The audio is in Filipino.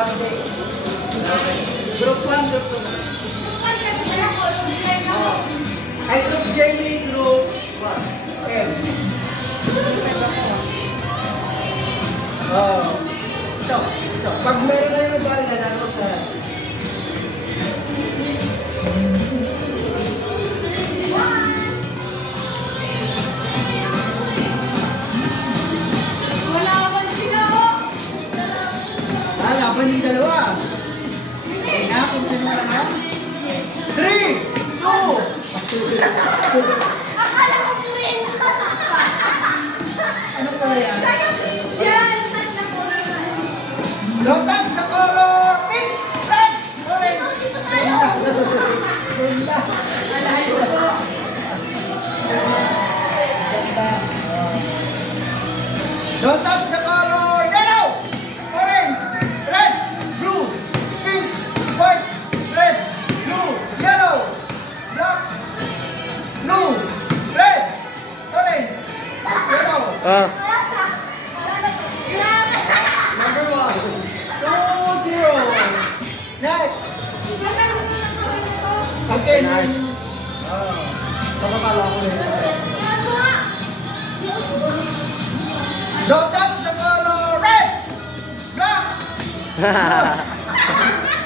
Group 1, group 2. Ay, group Jamie, group 1. M. Oh. Stop. Stop. Pag meron na yung bala, nanot na. Laban yung dalawa. Okay na, kung sino na lang. 3, 2. Akala ko po rin. Ano pala yan? Yan. Don't touch the color pink, red, orange. Dito tayo. Ganda. Alayo po. Ganda. Don't touch the color yellow, orange, red, blue, pink, white, red, blue, yellow, black, blue, red, orange, yellow. Number 1. 2-0. Next. Again. Pakakala ko rin. Don't touch the color red, black, blue.